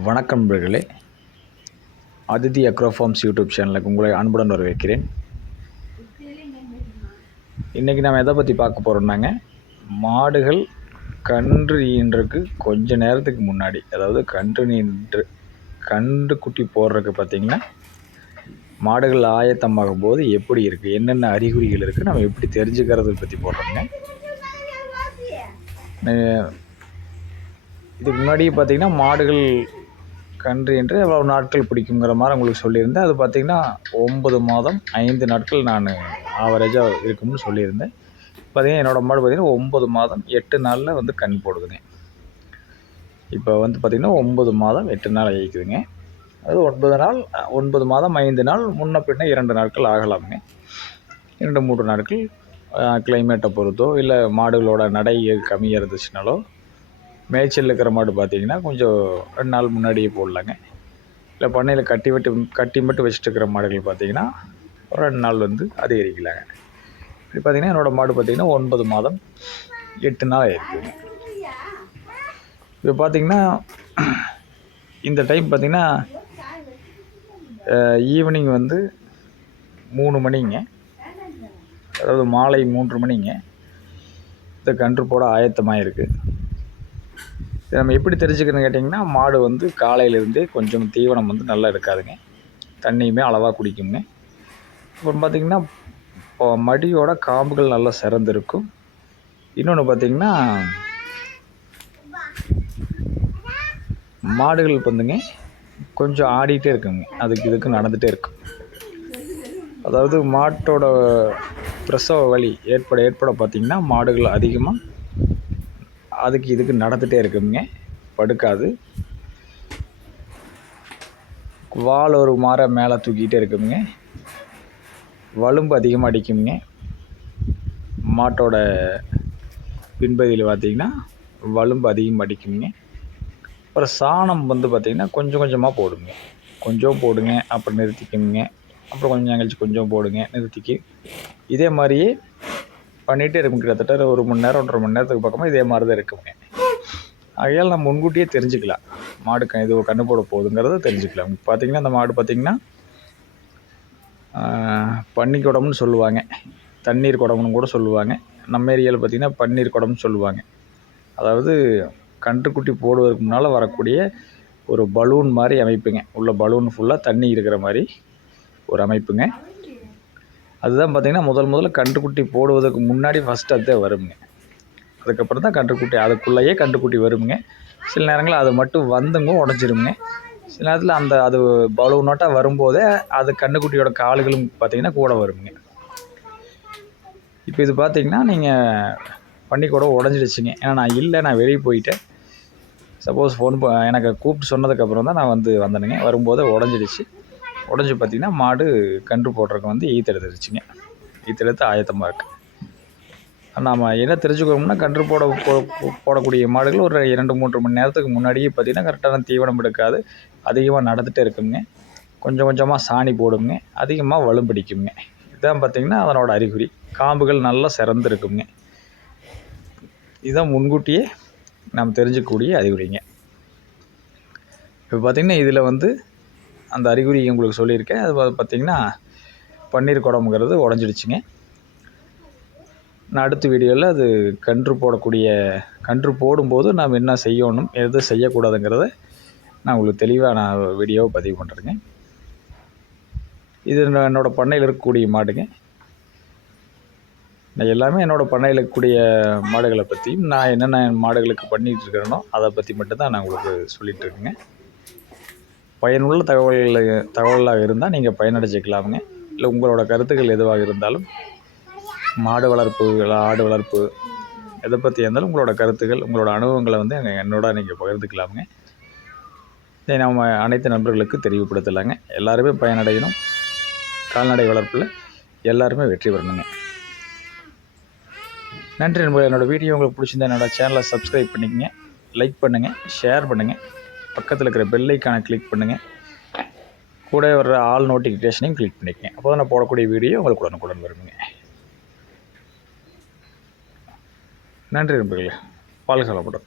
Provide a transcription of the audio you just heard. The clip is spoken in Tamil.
வணக்கம் நண்பர்களே. அதிதி அக்ரோ ஃபார்ம்ஸ் யூடியூப் சேனலுக்கு உங்களை அன்புடன் வரவேற்கிறேன். இன்றைக்கி நம்ம எதை பற்றி பார்க்க போகிறோம்னாங்க, மாடுகள் கன்று ஈன்றதுக்கு கொஞ்ச நேரத்துக்கு முன்னாடி, அதாவது கன்று குட்டி போடுறதுக்கு பார்த்திங்கன்னா மாடுகள் ஆயத்தமாகும் போது எப்படி இருக்குது, என்னென்ன அறிகுறிகள் இருக்குது, நம்ம எப்படி தெரிஞ்சுக்கிறத பற்றி போடுறோங்க. இதுக்கு முன்னாடி பார்த்திங்கன்னா மாடுகள் கன்று என்று எவ்வளோ நாட்கள் பிடிக்குங்கிற மாதிரி உங்களுக்கு சொல்லியிருந்தேன். அது பார்த்திங்கன்னா 9 மாதம் 5 நாட்கள் நான் ஆவரேஜாக இருக்கும்னு சொல்லியிருந்தேன். பார்த்திங்கன்னா என்னோடய மாடு பார்த்திங்கன்னா 9 மாதம் 8 நாளில் வந்து கண் போடுதுங்க. இப்போ வந்து பார்த்திங்கன்னா 9 மாதம் 8 நாள் ஆகிக்குதுங்க. அது 9 மாதம் 5 நாள், முன்ன பின்ன 2 நாட்கள் ஆகலாமுங்க. 2-3 நாட்கள் கிளைமேட்டை பொறுத்தோ, இல்லை மாடுகளோட நடை கம்மியாக இருந்துச்சுனாலோ, மேய்ச்சல் இருக்கிற மாடு பார்த்திங்கன்னா கொஞ்சம் 2 நாள் முன்னாடியே போடலாங்க. இல்லை பண்ணையில் கட்டி மட்டும் வச்சுட்டு இருக்கிற மாடுகள் பார்த்திங்கன்னா ஒரு 2 நாள் வந்து அதிகரிக்கலாங்க. இப்படி பார்த்திங்கன்னா என்னோடய மாடு பார்த்திங்கன்னா 9 மாதம் 8 நாள் ஆகிருக்குங்க. இப்போ பார்த்திங்கன்னா இந்த டைம் பார்த்திங்கன்னா ஈவினிங் வந்து 3 மணிங்க, அதாவது மாலை 3 மணிங்க. இந்த கன்று போட ஆயத்தமாக இருக்குது. நம்ம எப்படி தெரிஞ்சுக்கணும்னு கேட்டிங்கன்னா, மாடு வந்து காலையிலேருந்தே கொஞ்சம் தீவனம் வந்து நல்லா இருக்காதுங்க, தண்ணியுமே அளவாக குடிக்குங்க. அப்புறம் பார்த்திங்கன்னா இப்போ மடியோட காம்புகள் நல்லா சிறந்திருக்கும். இன்னொன்று பார்த்திங்கன்னா மாடுகள் வந்துங்க கொஞ்சம் ஆடிட்டே இருக்குங்க, அதுக்கு இதுக்கு நடந்துகிட்டே இருக்கும். அதாவது மாட்டோட பிரசவ வலி ஏற்பட பார்த்திங்கன்னா மாடுகள் அதிகமாக அதுக்கு இதுக்கு நடந்துகிட்டே இருக்குங்க, படுக்காது. வால் ஒரு மேலே தூக்கிட்டே இருக்குங்க. வலும்பு அதிகமாக அடிக்குங்க. மாட்டோட பின்பகுதியில் பார்த்திங்கன்னா வலும்பு அதிகமாக அடிக்குங்க. அப்புறம் சாணம் வந்து பார்த்திங்கன்னா கொஞ்சம் கொஞ்சமாக போடுங்க. கொஞ்சம் போடுங்க, அப்புறம் நிறுத்திக்குங்க. அப்புறம் கொஞ்சம் கழிச்சு கொஞ்சம் போடுங்க, நிறுத்திக்கு. இதே மாதிரியே பண்ணிகிட்டே இருக்கும். கிட்டத்தட்ட 1 மணி நேரம் 1.5 மணி நேரத்துக்கு பக்கமாக இதே மாதிரி தான் இருக்குங்க. ஆகையால் நம்ம முன்கூட்டியே தெரிஞ்சுக்கலாம் மாடு இது கன்று போட போகுதுங்கிறத தெரிஞ்சுக்கலாம். பார்த்திங்கன்னா அந்த மாடு பார்த்திங்கன்னா பன்னி குடம்னு சொல்லுவாங்க, தண்ணீர் குடம்னு கூட சொல்லுவாங்க. நம்ம ஏரியாவில் பார்த்திங்கன்னா பன்னீர் குடம்னு சொல்லுவாங்க. அதாவது கன்றுக்குட்டி போடுவதற்கு முன்னால் வரக்கூடிய ஒரு பலூன் மாதிரி அமைப்புங்க. உள்ள பலூன் ஃபுல்லாக தண்ணி இருக்கிற மாதிரி ஒரு அமைப்புங்க. அதுதான் பார்த்திங்கன்னா முதல்ல கன்றுக்குட்டி போடுவதற்கு முன்னாடி ஃபஸ்ட்டு அதுதான் வருங்க. அதுக்கப்புறம் தான் கன்றுக்குட்டி, அதுக்குள்ளேயே கன்றுக்குட்டி வருங்க. சில நேரங்களில் அது மட்டும் வந்துங்க உடஞ்சிருங்க. சில நேரத்தில் அது பலூனாட்டாக வரும்போதே அது கன்றுக்குட்டியோட கால்களும் பார்த்திங்கன்னா கூட வருங்க. இப்போ இது பார்த்திங்கன்னா நீங்கள் பன்னிக்கூட உடஞ்சிடுச்சிங்க. ஏன்னா நான் வெளியே போயிட்டேன். சப்போஸ் எனக்கு கூப்பிட்டு சொன்னதுக்கப்புறம் தான் நான் வந்தேனுங்க. வரும்போது உடஞ்சிடுச்சு. உடஞ்சி பார்த்திங்கன்னா மாடு கன்று போடுறதுக்கு வந்து ஈத்தெடுத்துருச்சுங்க. ஈத்தெடுத்து ஆயத்தமாக இருக்குது. நாம் என்ன தெரிஞ்சுக்கிறோம்னா, கன்று போடக்கூடிய மாடுகள் ஒரு 2-3 மணி நேரத்துக்கு முன்னாடியே பார்த்திங்கன்னா கரெக்டான தீவனம் எடுக்காது, அதிகமாக நடந்துகிட்டே இருக்குங்க. கொஞ்சம் கொஞ்சமாக சாணி போடுங்க, அதிகமாக வலும்பிடிக்குங்க. இதுதான் பார்த்திங்கன்னா அதனோட அறிகுறி. காம்புகள் நல்லா சிறந்துருக்குங்க. இதுதான் முன்கூட்டியே நாம் தெரிஞ்சுக்கக்கூடிய அறிகுறிங்க. இப்போ பார்த்திங்கன்னா இதில் வந்து அந்த அறிகுறி உங்களுக்கு சொல்லியிருக்கேன். அது பார்த்திங்கன்னா பன்னீர் குடம்ங்கிறது உடஞ்சிடுச்சிங்க. நான் அடுத்த வீடியோவில் அது கன்று போடும்போது நாம் என்ன செய்யணும், எது செய்யக்கூடாதுங்கிறத நான் உங்களுக்கு தெளிவாக வீடியோவை பதிவு பண்ணுறேங்க. இது என்னோடய பண்ணையில் இருக்கக்கூடிய மாடுங்க. நான் எல்லாமே என்னோடய பண்ணையில் இருக்கக்கூடிய மாடுகளை பற்றியும், நான் என்னென்ன மாடுகளுக்கு பண்ணிகிட்டு இருக்கிறேனோ அதை பற்றி மட்டும்தான் நான் உங்களுக்கு சொல்லிகிட்டு இருக்கேங்க. பயனுள்ள தகவலாக இருந்தால் நீங்கள் பயனடைச்சிக்கலாமுங்க. இல்லை உங்களோட கருத்துக்கள் எதுவாக இருந்தாலும், மாடு வளர்ப்பு, ஆடு வளர்ப்பு, எதை பற்றி இருந்தாலும் உங்களோட கருத்துக்கள், உங்களோட அனுபவங்களை வந்து என்னோட நீங்கள் பகிர்ந்துக்கலாமுங்க. இதை நம்ம அனைத்து நண்பர்களுக்கு தெரிவுபடுத்தலாங்க. எல்லாருமே பயனடையணும். கால்நடை வளர்ப்பில் எல்லாருமே வெற்றி பெறணுங்க. நன்றி நண்பர்களே. என்னோடய வீடியோ உங்களுக்கு பிடிச்சிருந்தா என்னோடய சேனலை சப்ஸ்கிரைப் பண்ணிக்கங்க, லைக் பண்ணுங்கள், ஷேர் பண்ணுங்கள், பக்கத்தில் இருக்கிற பெல் ஐக்கானை கிளிக் பண்ணுங்கள், கூட வர்ற ஆல் நோட்டிஃபிகேஷனையும் கிளிக் பண்ணிக்கங்க. அப்போ தான் நான் போடக்கூடிய வீடியோ உங்களுக்கு உடனுக்குடன் வருங்க. நன்றி நண்பர்களே. வாழ்க வளமுடன்.